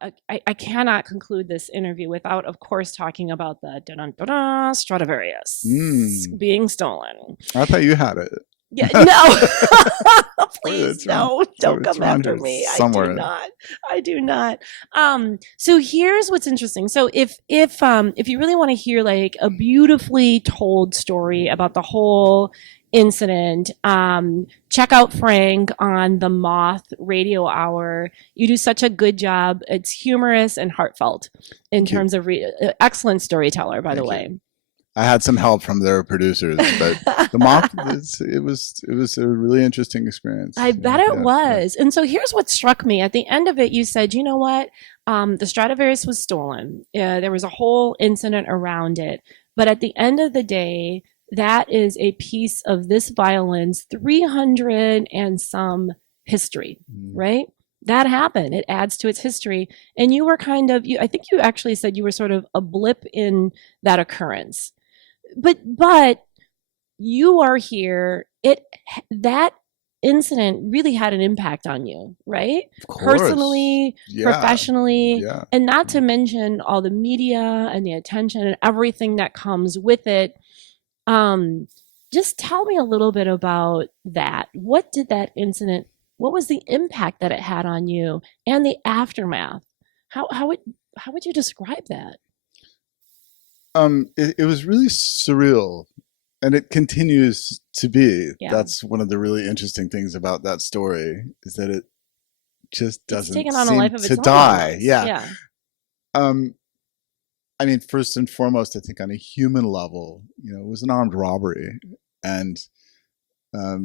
I cannot conclude this interview without, of course, talking about the dun-dun-dun-dun Stradivarius being stolen. I thought you had it. Yeah, no, please, It's no, don't it's come around after here me. somewhere. I do not. So here's what's interesting. So if you really want to hear like a beautifully told story about the whole incident, check out Frank on the Moth Radio Hour. You do such a good job. It's humorous and heartfelt in terms of excellent storyteller, by the way. I had some help from their producers, but the Moth, it was a really interesting experience. I bet it was. And so here's what struck me. At the end of it, you said, you know what? The Stradivarius was stolen. There was a whole incident around it. But at the end of the day, that is a piece of this violin's 300 and some history, right? That happened. It adds to its history. And you were kind of, I think you actually said you were sort of a blip in that occurrence. But you are here. That incident really had an impact on you, right? Personally, professionally, and not to mention all the media and the attention and everything that comes with it. Just tell me a little bit about that. What did that incident, what was the impact that it had on you and the aftermath? How would you describe that? It was really surreal, and it continues to be. That's one of the really interesting things about that story, is that it just doesn't seem to die. I mean, first and foremost, I think on a human level, it was an armed robbery, and I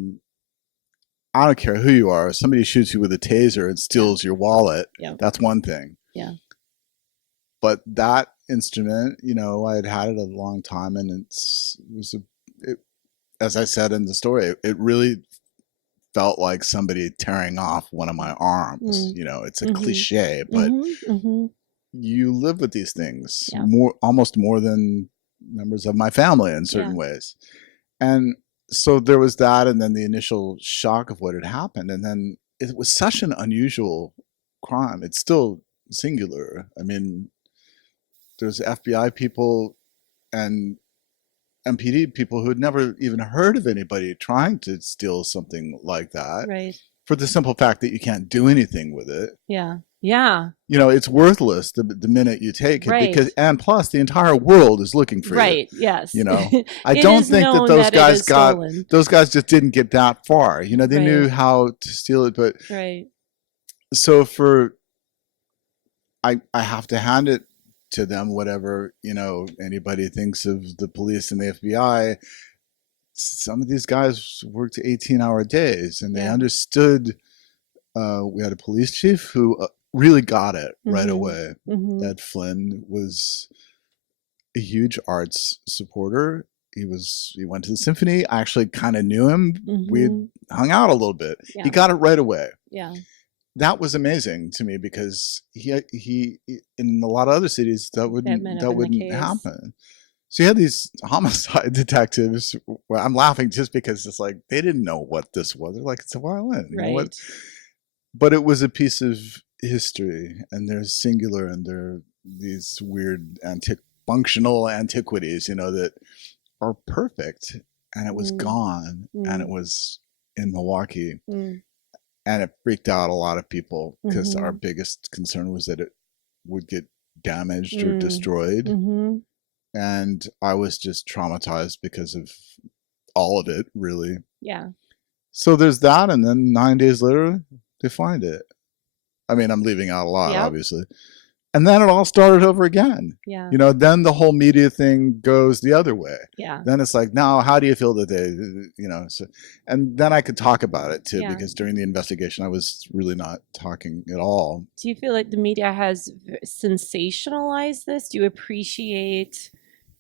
don't care who you are. If somebody shoots you with a taser and steals your wallet, that's one thing. But that instrument, I had it a long time, and as I said in the story, it really felt like somebody tearing off one of my arms. It's a cliche, but you live with these things almost more than members of my family in certain ways. And so there was that, and then the initial shock of what had happened. And then it was such an unusual crime. It's still singular. I mean, there's FBI people and MPD people who had never even heard of anybody trying to steal something like that. Right. For the simple fact that you can't do anything with it. Yeah. It's worthless the minute you take it, and plus the entire world is looking for you. Right. Yes. I don't think that those guys just didn't get that far. They knew how to steal it, but so I have to hand it to them, whatever, anybody thinks of the police and the FBI. Some of these guys worked 18-hour days, and they understood. We had a police chief who really got it right away. That Flynn was a huge arts supporter. He went to the Symphony. I actually kind of knew him. We hung out a little bit. He got it right away. That was amazing to me, because he in a lot of other cities that wouldn't happen. So you had these homicide detectives. Well, I'm laughing just because it's like they didn't know what this was. They're like, it's a violin, but it was a piece of history, and they're singular, and they're these weird functional antiquities, that are perfect. And it was gone, and it was in Milwaukee. And it freaked out a lot of people, because our biggest concern was that it would get damaged or destroyed. And I was just traumatized because of all of it, really. So there's that, and then 9 days later, they find it. I mean, I'm leaving out a lot, obviously. And then it all started over again. Then the whole media thing goes the other way. Then it's like, now, how do you feel that they, so, and then I could talk about it too, because during the investigation, I was really not talking at all. Do you feel like the media has sensationalized this? Do you appreciate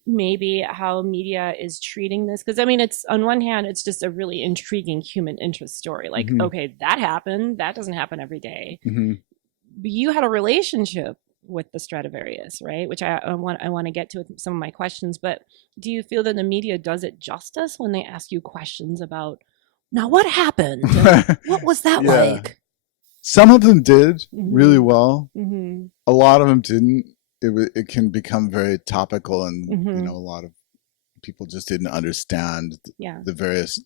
maybe how media is treating this? Because I mean, it's on one hand, it's just a really intriguing human interest story. Like, okay, that happened. That doesn't happen every day. But you had a relationship with the Stradivarius, right? Which I want to get to with some of my questions. But do you feel that the media does it justice when they ask you questions about, now what happened? What was that like? Some of them did really well. a lot of them didn't. It can become very topical, and Mm-hmm. a lot of people just didn't understand Yeah. the various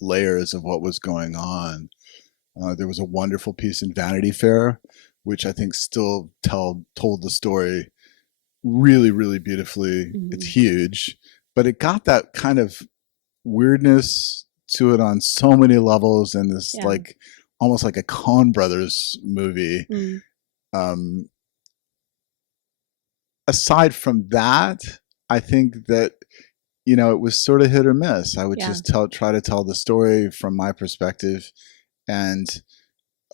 layers of what was going on. There was a wonderful piece in Vanity Fair, which I think still told the story really, really beautifully. It's Mm-hmm. huge, but it got that kind of weirdness to it on so many levels, and this Yeah. like almost like a Coen Brothers movie. Mm. Um, Aside from that, I think that it was sort of hit or miss. I would Yeah. just try to tell the story from my perspective, and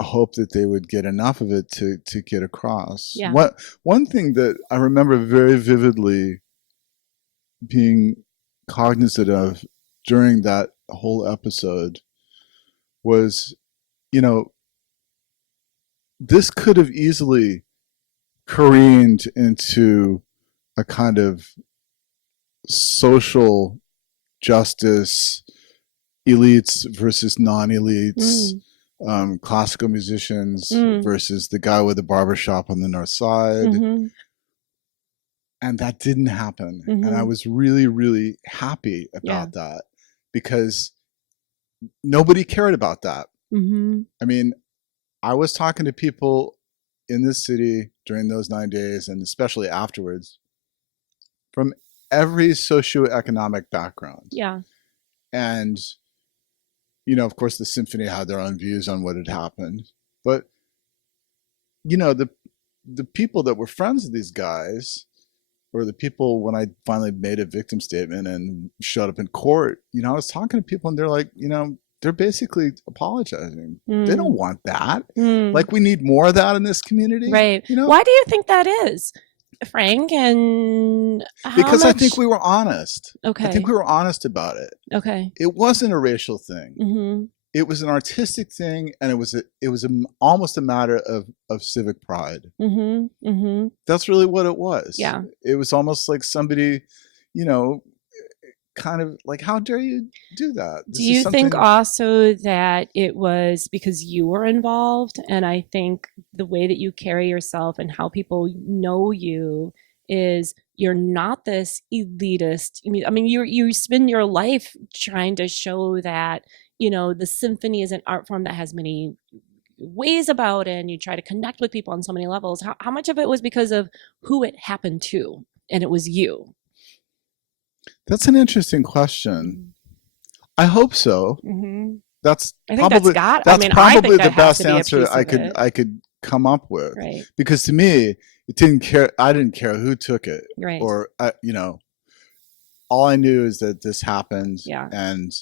hope that they would get enough of it to get across. Yeah. One thing that I remember very vividly being cognizant of during that whole episode was, you know, this could have easily careened into a kind of social justice, elites versus non-elites, Mm. classical musicians Mm. versus the guy with the barbershop on the north side. Mm-hmm. And that didn't happen. And I Mm-hmm. was really, really happy Yeah. about that because nobody cared about that. Mm-hmm. I mean, I was talking to people in this city during those 9 days and especially afterwards from every socioeconomic background. Yeah. And, of course, the symphony had their own views on what had happened. But, the people that were friends of these guys, or the people when I finally made a victim statement and showed up in court, I was talking to people and they're like, they're basically apologizing. They Mm. don't want that. Mm. Like we need more of that in this community, Right. Why do you think that is, Frank? And how because I much? think we were honest. I think Okay. we were honest about it. Okay. It wasn't a racial thing. Mm-hmm. It was an artistic thing, and it was almost a matter of civic pride. Mm-hmm. Mm-hmm. That's really what it was. Yeah. It was almost like somebody, you know, kind of like, how dare you do that? Do you think also that it was because you were involved? And I think the way that you carry yourself and how people know you is you're not this elitist. I mean, you spend your life trying to show that the symphony is an art form that has many ways about it, and you try to connect with people on so many levels. How much of it was because of who it happened to, and it was you? That's an interesting question. I hope so. Mm-hmm. That's I think probably I mean, I think the that has best to be a answer piece of it. I could come up with. Right. Because to me, it didn't care. I didn't care who took it, Right. or all I knew is that this happened, Yeah. and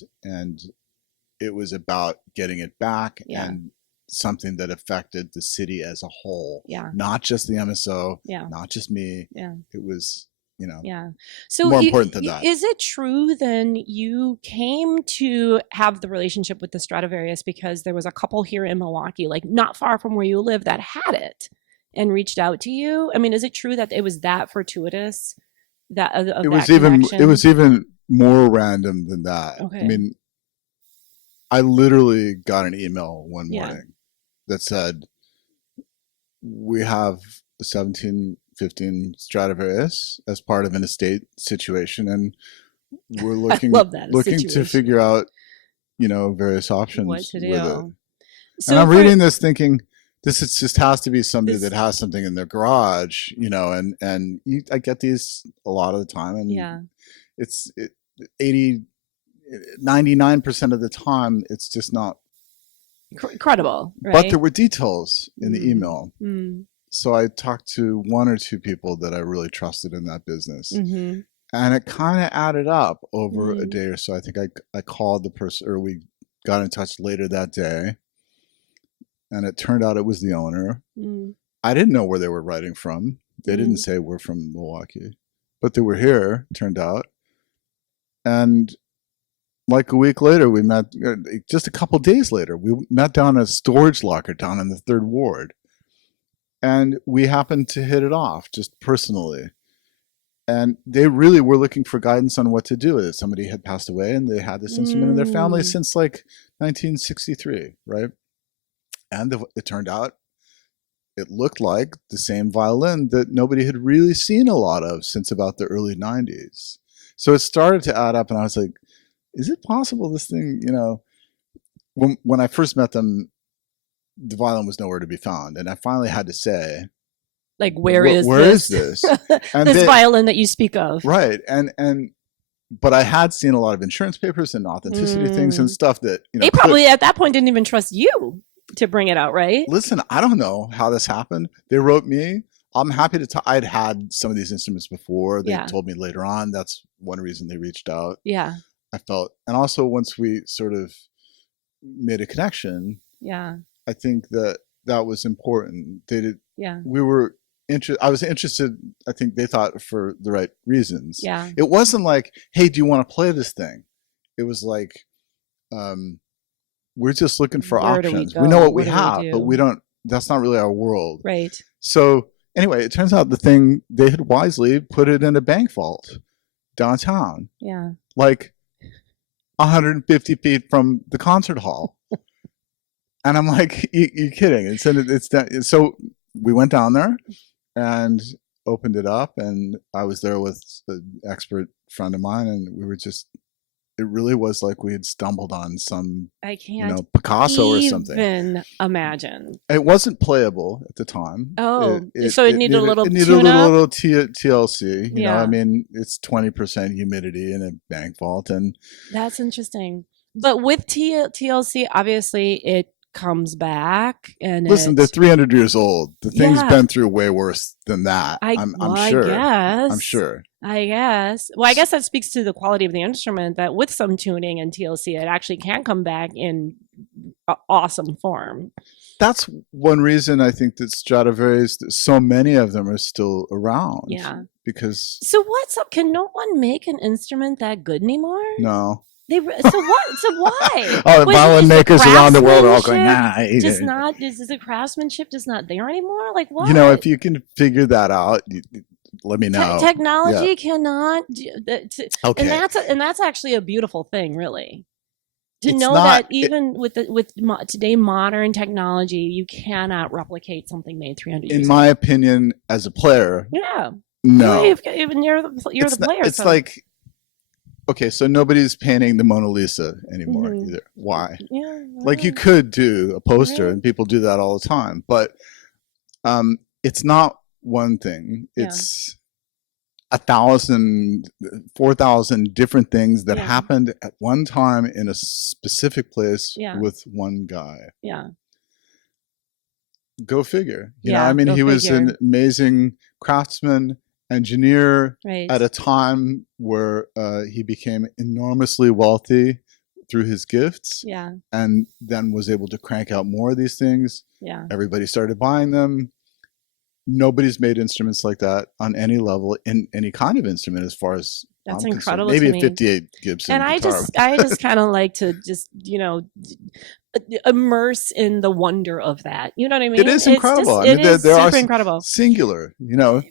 it was about getting it back, Yeah. and something that affected the city as a whole. Yeah. Not just the MSO. Yeah. Not just me. Yeah. It was Yeah. So more important than that. Is it true then you came to have the relationship with the Stradivarius because there was a couple here in Milwaukee, like not far from where you live, that had it and reached out to you? I mean, is it true that it was that fortuitous? That of it that was connection? it was even more random than that. Okay. I mean, I literally got an email one Yeah. morning that said, we have a 1715 Stradivarius as part of an estate situation, and we're looking love that, looking to situation. figure out various options What to with do. it. So And I'm for- reading this thinking, just has to be somebody This- that has something in their garage, and I get these a lot of the time, and Yeah. it's 99% of the time it's just not. Credible, right? But there were details in the Mm. email. Mm. So I talked to one or two people that I really trusted in that business. Mm-hmm. And it kind of added up over a Mm. day or so. I think I called the person, or we got in touch later that day. And it turned out it was the owner. Mm. I didn't know where they were writing from. They didn't say we're from Milwaukee. But they were here, turned out. And like a week later, we met, just a couple days later, we met down at a storage locker down in the 3rd Ward. And we happened to hit it off just personally. And they really were looking for guidance on what to do with it. Somebody had passed away and they had this instrument in their family since like 1963, right? And it turned out it looked like the same violin that nobody had really seen a lot of since about the early 90s. So it started to add up, and I was like, is it possible this thing, when I first met them, the violin was nowhere to be found. And I finally had to say, like, where is this? And this violin that you speak of? Right. But I had seen a lot of insurance papers and authenticity things and stuff that, they probably at that point didn't even trust you to bring it out, right? Listen, I don't know how this happened. They wrote me. I'm happy to I'd had some of these instruments before. They told me later on. That's one reason they reached out. Yeah. I felt, and also once we sort of made a connection, I think that was important. They did. Yeah. We were I was interested. I think they thought for the right reasons. Yeah. It wasn't like, hey, do you want to play this thing? It was like, we're just looking for options. We know what we have, but we don't. That's not really our world. Right. So anyway, it turns out the thing, they had wisely put it in a bank vault downtown. Yeah. Like 150 feet from the concert hall. And I'm like, you're kidding. It's so we went down there and opened it up, and I was there with an expert friend of mine, and we were just, it really was like we had stumbled on some, I can't Picasso or something. Even imagine. It wasn't playable at the time. Oh, so it needed a little TLC. You know, I mean, it's 20% humidity in a bank vault, and that's interesting. But with TLC, obviously, it comes back, and listen, they're 300 years old. The thing's been through way worse than that. I'm sure. I'm sure. I guess. Well, I guess that speaks to the quality of the instrument, that with some tuning and TLC, it actually can come back in awesome form. That's one reason I think that Stradivarius, so many of them are still around. Yeah. Because. So what's up? Can no one make an instrument that good anymore? No. So what? So why? Oh, the violin makers around the world are all going, nah. Just not. Is the craftsmanship just not there anymore? Like what? If you can figure that out, let me know. Technology cannot. Okay. And that's actually a beautiful thing, really. To know that even with today modern technology, you cannot replicate something made 300 years ago. In my opinion, as a player, no. Even you're the player. It's so. Like, okay, so nobody's painting the Mona Lisa anymore either. Why? Yeah. Like, you could do a poster, and people do that all the time, but it's not one thing. It's 1,000, 4,000 different things that happened at one time in a specific place with one guy. Yeah. Go figure. You know, I mean, he was an amazing craftsman, engineer at a time where he became enormously wealthy through his gifts. Yeah. And then was able to crank out more of these things. Yeah. Everybody started buying them. Nobody's made instruments like that on any level in any kind of instrument, as far as that's I'm incredible. Concerned. Maybe to a 58 Gibson. And guitar. I just kind of like to just immerse in the wonder of that. You know what I mean? It is incredible. It is super incredible. Singular,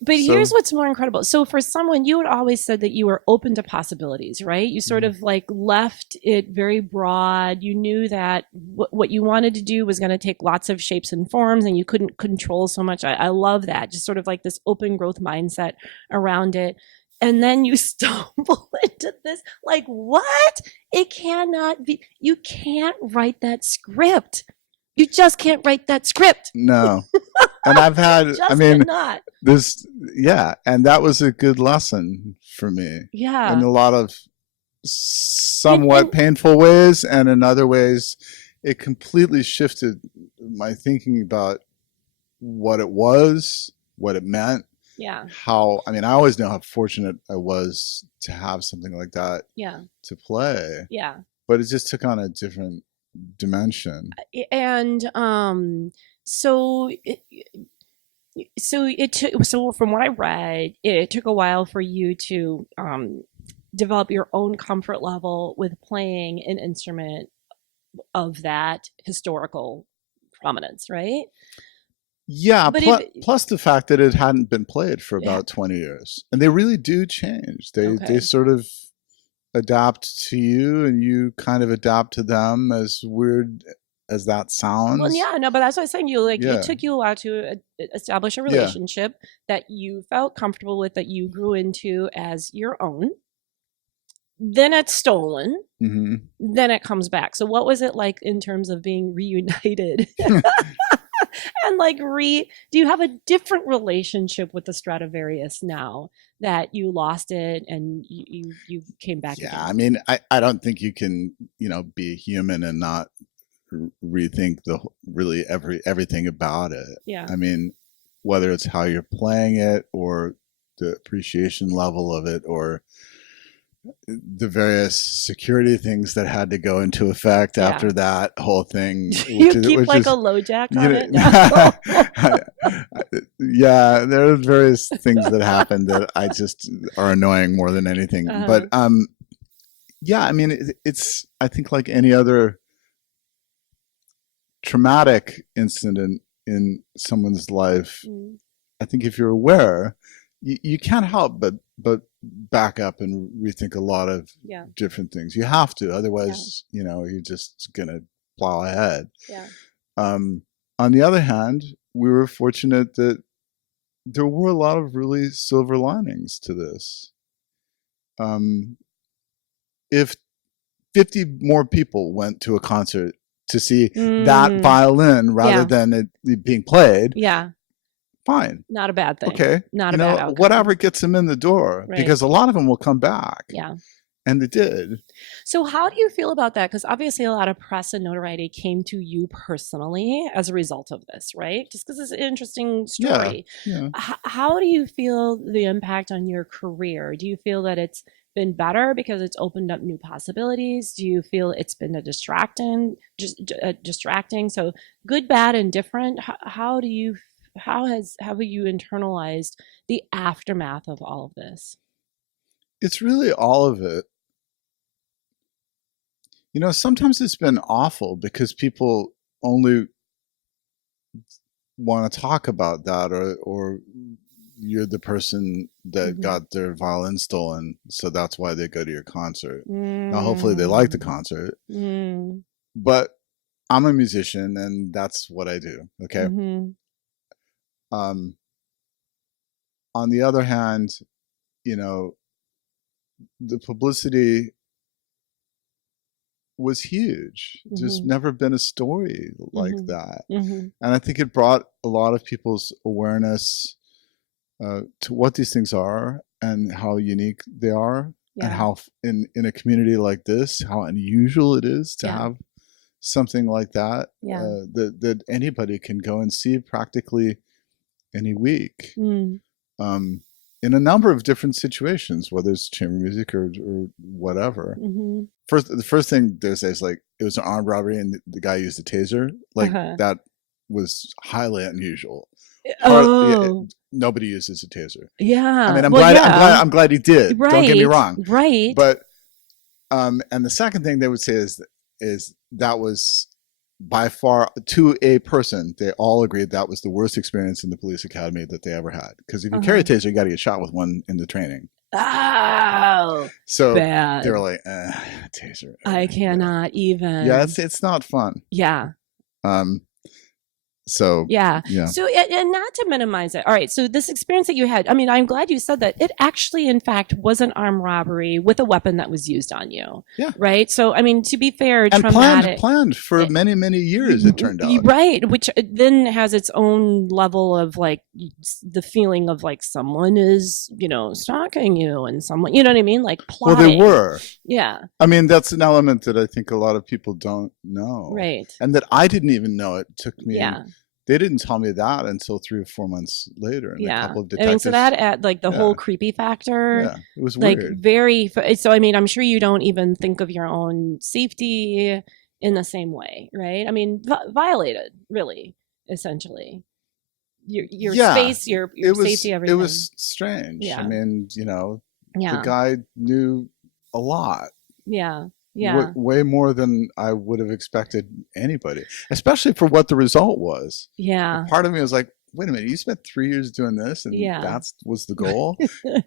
But here's what's more incredible. So for someone, you had always said that you were open to possibilities, right? You sort of like left it very broad. You knew that what you wanted to do was going to take lots of shapes and forms, and you couldn't control so much. I love that. Just sort of like this open growth mindset around it. And then you stumble into this, like, what? It cannot be. You can't write that script. You just can't write that script. No. And I've had, and that was a good lesson for me. Yeah. In a lot of somewhat painful ways, and in other ways, it completely shifted my thinking about what it was, what it meant. Yeah. I always know how fortunate I was to have something like that to play. Yeah. But it just took on a different dimension. And so from what I read, it took a while for you to develop your own comfort level with playing an instrument of that historical prominence, right? Yeah, plus the fact that it hadn't been played for about 20 years. And they really do change. They sort of adapt to you, and you kind of adapt to them, as weird as that Well, sounds. yeah, no, but that's what I was saying. You like it Yeah, took you a while to establish a yeah. relationship that you felt comfortable with, that you grew into as your own. Then it's stolen. Hmm. Then it comes back. So what was it like in terms of being reunited? And like do you have a different relationship with the Stradivarius now that you lost it and you came back Yeah, again? I mean, I don't think you can, be human and not rethink really everything about it. Yeah. I mean, whether it's how you're playing it or the appreciation level of it or the various security things that had to go into effect Yeah. after that whole thing, You keep which like a is low jack you on know, it now. yeah, there are various things that happen that I just are annoying more than anything. Uh-huh. But yeah, I mean, it's I think like any other traumatic incident in someone's life, Mm, I think if you're aware, you can't help but back up and rethink a lot of yeah. different things. You have to, Yeah. otherwise, you're just gonna plow ahead. Yeah. Um, on the other hand, we were fortunate that there were a lot of really silver linings to this. Um, if 50 more people went to a concert to see that Mm, violin rather yeah. than it being played, Yeah. fine. Not a bad thing. Okay. Not a bad outcome. Whatever gets them in the door, Right. because a lot of them will come back. Yeah. And they did. So how do you feel about that? Because obviously a lot of press and notoriety came to you personally as a result of this, right? Just because it's an interesting Yeah. story. Yeah. How do you feel the impact on your career? Do you feel that it's been better because it's opened up new possibilities? Do you feel it's been distracting? So good, bad, and different. How have you internalized the aftermath of all of this? It's really all of it. Sometimes it's been awful because people only want to talk about that, or you're the person that Mm-hmm. got their violin stolen, so that's why they go to your concert. Now, hopefully they like the Mm, concert, mm, but I'm a musician and that's what I do. Okay. mhm, Um, on the other hand, you know, the publicity was huge. There's mhm, never been a story like mhm, that. mhm. And I think it brought a lot of people's awareness to what these things are and how unique they are, and Yeah, how in a community like this, how unusual it is to yeah, have something like that, yeah. that anybody can go and see practically any week, Mm, um, in a number of different situations, whether it's chamber music or whatever. mhm. The first thing they say is like it was an armed robbery and the guy used a taser. Like Uh-huh. that was highly unusual. Oh, Nobody uses a taser. I yeah. mean, Well, yeah. I'm glad he did. Don't get me Right, wrong. right. But and the second thing they would say is that was by far, to a person, they all agreed that was the worst experience in the police academy that they ever had. Because if you carry a Uh-huh. taser, you got to get shot with one in the training. Oh, So they were bad. like, taser. I Yeah, cannot yeah. even. It's not fun. Yeah. Um. So Yeah. yeah, So, and not to minimize it. All right. So, this experience that you had, I mean, I'm glad you said that. It actually, in fact, was an armed robbery with a weapon that was used on you. yeah. Right. So, I mean, to be fair, And traumatic. planned for many years. It turned out. Right. Which then has its own level of like the feeling of like someone is, stalking you and someone, you know what I mean? Like Well, they plotting. were. Yeah. I mean, that's an element that I think a lot of people don't know, Right. and that I didn't even know. It took me. Yeah. They didn't tell me that until 3 or 4 months later, and a Yeah. couple of I mean, so detectives. that at like the Yeah, whole creepy factor, yeah, it was like weird. so I mean, I'm sure you don't even think of your own safety in the same way, right? I mean, violated, really, essentially. Your Yeah, space, your it safety, it everything. was strange. I Yeah. mean, the Yeah. guy knew a lot, Yeah. Yeah. way more than I would have expected anybody, especially for what the result was. Yeah. Part of me was like, wait a minute, you spent 3 years doing this, and Yeah. that was the goal. I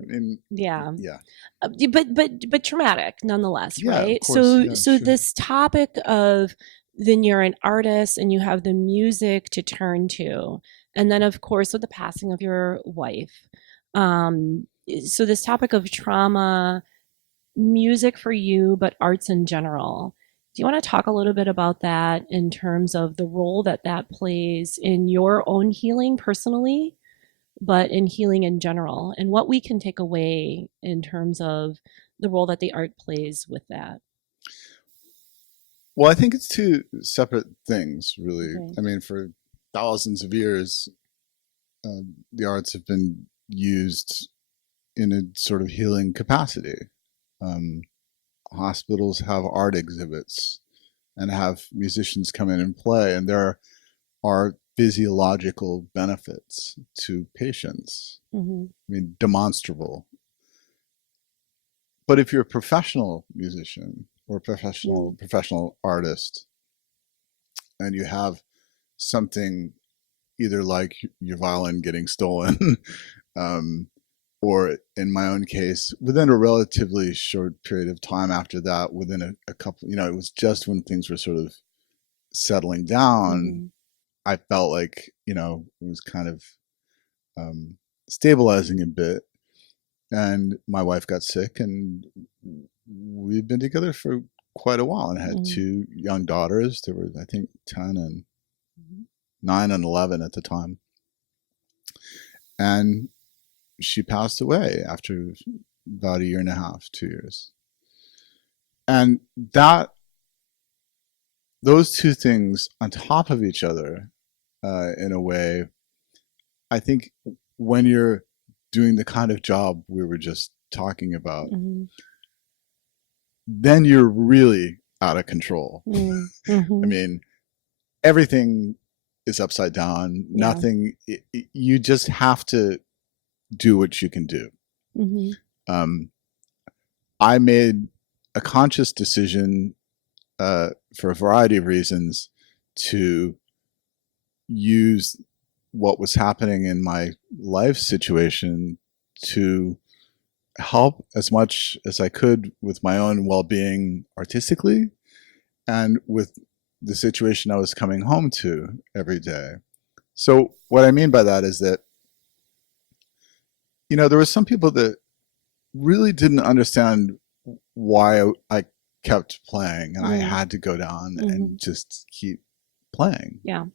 mean, Yeah. yeah, But traumatic nonetheless, yeah, of right? course, So yeah, so sure, this topic of then you're an artist and you have the music to turn to. And then, of course, with the passing of your wife. Um, so, this topic of trauma, music for you, but arts in general. Do you want to talk a little bit about that in terms of the role that that plays in your own healing personally, but in healing in general, and what we can take away in terms of the role that the art plays with that? Well, I think it's two separate things, really. Okay. I mean, for thousands of years, the arts have been used in a sort of healing capacity. Um, Hospitals have art exhibits and have musicians come in and play, and there are physiological benefits to patients. Mm-hmm. I mean, demonstrable. But if you're a professional musician or professional artist, and you have something either like your violin getting stolen, um, or in my own case, within a relatively short period of time after that, within a couple, it was just when things were sort of settling down, Mm-hmm. I felt like, it was kind of um, stabilizing a bit. And my wife got sick, and we've been together for quite a while and had Mm-hmm. two young daughters. There were, I think, 10 and 9 and 11 at the time. And she passed away after about a year and a half, 2 years. And those two things on top of each other, in a way, I think when you're doing the kind of job we were just talking about, Mm-hmm. then you're really out of control. I Mm-hmm. mean, everything is upside down. Yeah. Nothing, you just have to do what you can do. Mm-hmm. Um, I made a conscious decision, for a variety of reasons, to use what was happening in my life situation to help as much as I could with my own well-being artistically and with the situation I was coming home to every day. So what I mean by that is that, there were some people that really didn't understand why I kept playing and I Mm-hmm. had to go down Mm-hmm. and just keep playing. Yeah.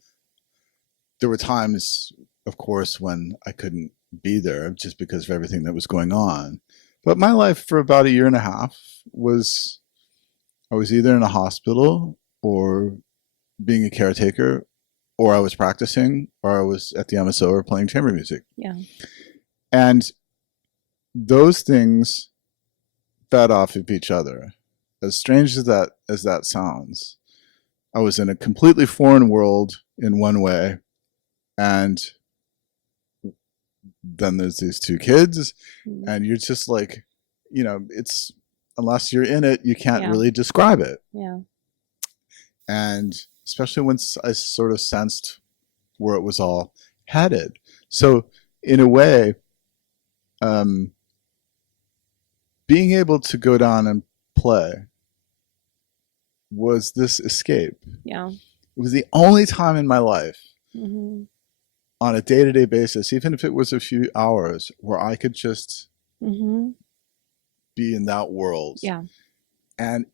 There were times, of course, when I couldn't be there just because of everything that was going on. But my life for about a year and a half was, I was either in a hospital or being a caretaker, or I was practicing, or I was at the MSO or playing chamber music. Yeah. And those things fed off of each other. As strange as that sounds, I was in a completely foreign world in one way, and then there's these two kids, Mm-hmm. and you're just like, it's, unless you're in it, you can't Yeah. really describe it. Yeah. And especially once I sort of sensed where it was all headed. So in a way, um, being able to go down and play was this escape. Yeah. It was the only time in my life, Mm-hmm. on a day-to-day basis, even if it was a few hours, where I could just Mm-hmm. be in that world. Yeah. And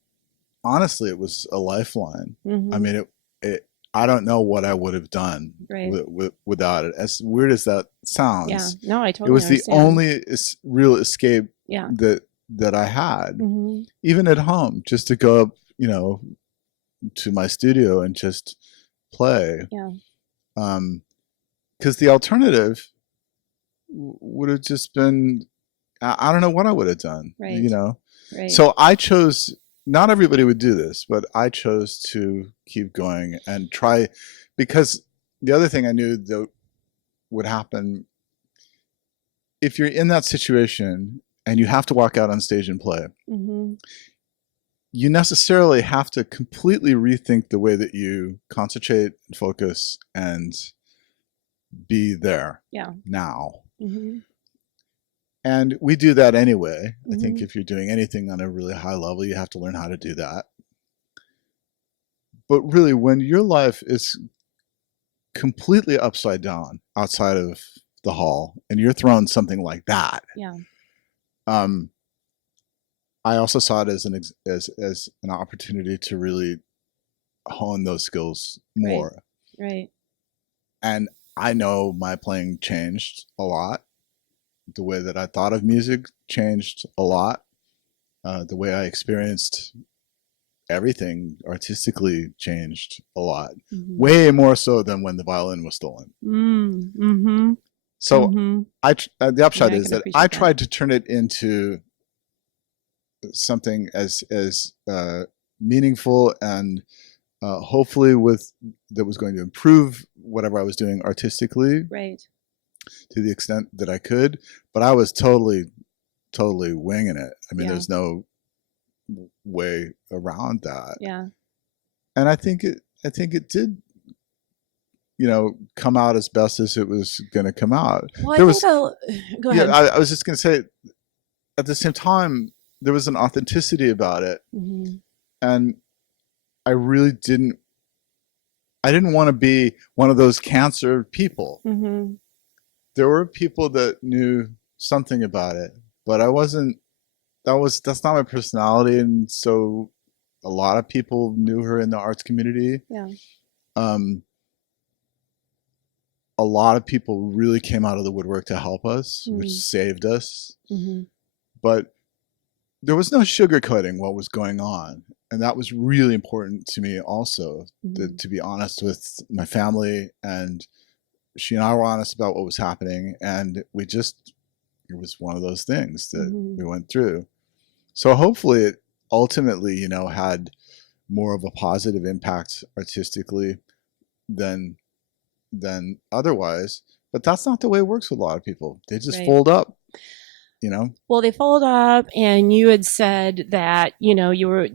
honestly, it was a lifeline. I Mm-hmm. mean, I don't know what I would have done Right. without it. As weird as that sounds, Yeah. No, I it totally was the understand. only real escape Yeah. that I had, Mm-hmm. even at home, just to go up, to my studio and just play. Yeah. Because the alternative would have just been, I don't know what I would have done. Right. Right. So I chose. Not everybody would do this, but I chose to keep going and try, because the other thing I knew that would happen, if you're in that situation and you have to walk out on stage and play, Mm-hmm. you necessarily have to completely rethink the way that you concentrate and focus and be there Yeah. now. Mm-hmm. And we do that anyway. I think Mm-hmm. if you're doing anything on a really high level, you have to learn how to do that. But really, when your life is completely upside down outside of the hall, and you're thrown something like that, Yeah. um, I also saw it as as an opportunity to really hone those skills Right. more. Right. And I know my playing changed a lot. The way that I thought of music changed a lot. The way I experienced everything artistically changed a lot. Mm-hmm. Way more so than when the violin was stolen. Mm-hmm. So Mm-hmm. the upshot Yeah, I is can that I appreciate that. tried to turn it into something as meaningful and hopefully with that was going to improve whatever I was doing artistically Right. to the extent that I could. But I was totally winging it. I mean, Yeah. there's no way around that. Yeah. And I think it did, come out as best as it was going to come out. Well, I There think was, I'll go yeah, ahead. I was just going to say, at the same time, there was an authenticity about it, Mm-hmm. and I really I didn't want to be one of those cancer people. Mm-hmm. There were people that knew something about it, but I wasn't. That's not my personality, and so a lot of people knew her in the arts community. Yeah. Um, a lot of people really came out of the woodwork to help us, which Mm-hmm. saved us. Mm-hmm. But there was no sugarcoating what was going on, and that was really important to me also, Mm-hmm. to be honest with my family, and she and I were honest about what was happening, and it was one of those things that Mm-hmm. we went through. So hopefully it ultimately, had more of a positive impact artistically than otherwise. But that's not the way it works with a lot of people. They just Right. fold up. Well, they fold up, and you had said that you were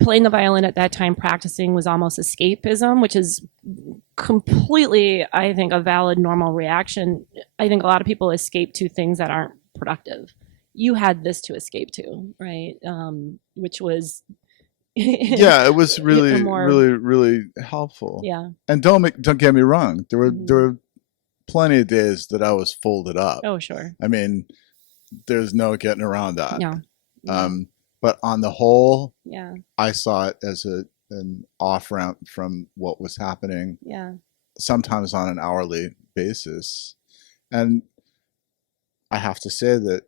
playing the violin at that time. Practicing was almost escapism, which is completely, I think, a valid, normal reaction. I think a lot of people escape to things that aren't productive. You had this to escape to, right? Which was Yeah, it was a really, more, really, really helpful. yeah. And don't get me wrong. There Mm-hmm. were plenty of days that I was folded up. Oh, sure. I mean, there's no getting around that. No. No. But on the whole, Yeah. I saw it as an off ramp from what was happening, Yeah. sometimes on an hourly basis. And I have to say that,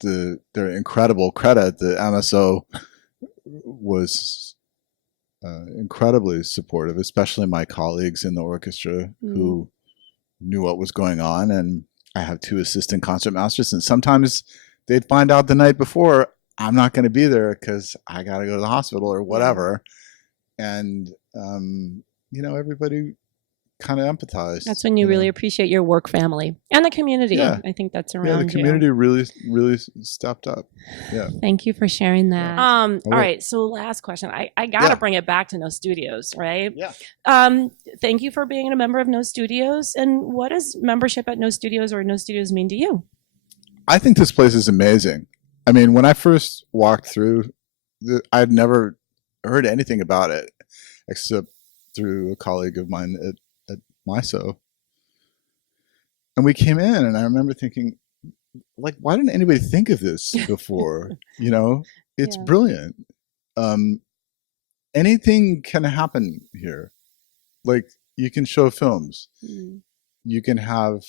to their incredible credit, the MSO was incredibly supportive, especially my colleagues in the orchestra who knew what was going on. And I have two assistant concertmasters, and sometimes they'd find out the night before I'm not going to be there because I got to go to the hospital or whatever. Yeah. And everybody kind of empathized. That's when you really appreciate your work family and the community. Yeah. I think that's around you. Yeah, the community you. really stepped up. Yeah. Thank you for sharing that. Yeah. All right. So last question. I gotta bring it back to No Studios, right? Yeah. Thank you for being a member of No Studios. And what does membership at No Studios or No Studios mean to you? I think this place is amazing. I mean, when I first walked through, I'd never heard anything about it except through a colleague of mine at MISO. And we came in, and I remember thinking, like, why didn't anybody think of this before? It's brilliant. Anything can happen here. Like, you can show films, you can have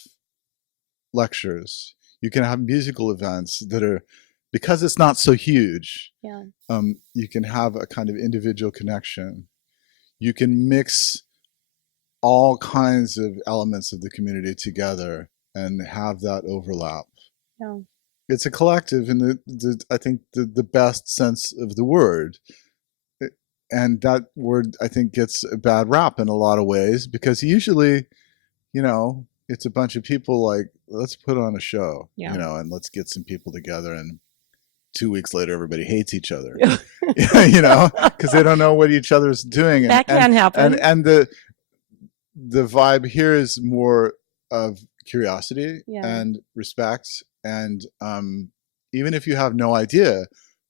lectures, you can have musical events that are, because it's not so huge. Yeah. You can have a kind of individual connection. You can mix all kinds of elements of the community together and have that overlap. Yeah. It's a collective in I think the best sense of the word. And that word, I think, gets a bad rap in a lot of ways because usually, it's a bunch of people like, let's put on a show, and let's get some people together, and 2 weeks later, everybody hates each other, because they don't know what each other's doing. And, that can happen. And the vibe here is more of curiosity and respect, and even if you have no idea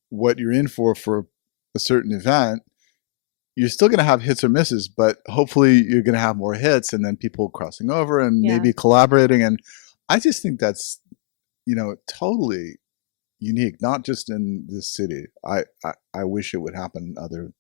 what you're in for a certain event, you're still going to have hits or misses, but hopefully you're going to have more hits and then people crossing over and Yeah. maybe collaborating. And I just think that's, totally unique, not just in this city. I wish it would happen in other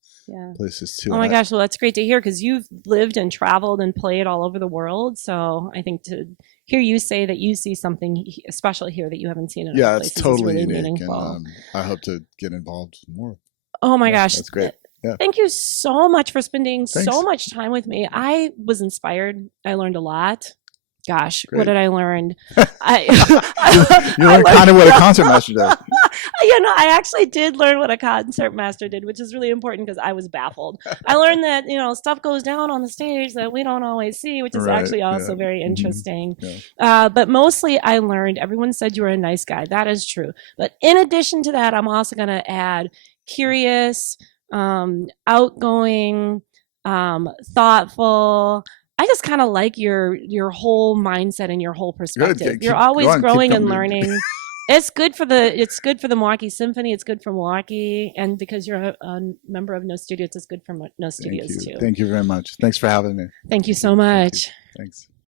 places too. Oh my gosh, well, that's great to hear because you've lived and traveled and played all over the world. So I think to hear you say that you see something special here that you haven't seen in other places it's totally is really unique. meaningful. And I hope to get involved more. Oh my gosh. That's great. Yeah. Thank you so much for spending Thanks. so much time with me. I was inspired. I learned a lot. Gosh, Great. what did I learn? You learned kind of what a concertmaster does. I actually did learn what a concertmaster did, which is really important because I was baffled. I learned that, stuff goes down on the stage that we don't always see, which is actually also very interesting. Yeah. But mostly I learned, everyone said you were a nice guy. That is true. But in addition to that, I'm also going to add curious, outgoing, thoughtful. I just kind of like your whole mindset and your whole perspective. You're always growing and learning. It's good for the Milwaukee Symphony. It's good for Milwaukee, and because you're a member of No Studios, it's good for No Studios too. Thank you very much. Thanks for having me. Thank you so much. Thanks.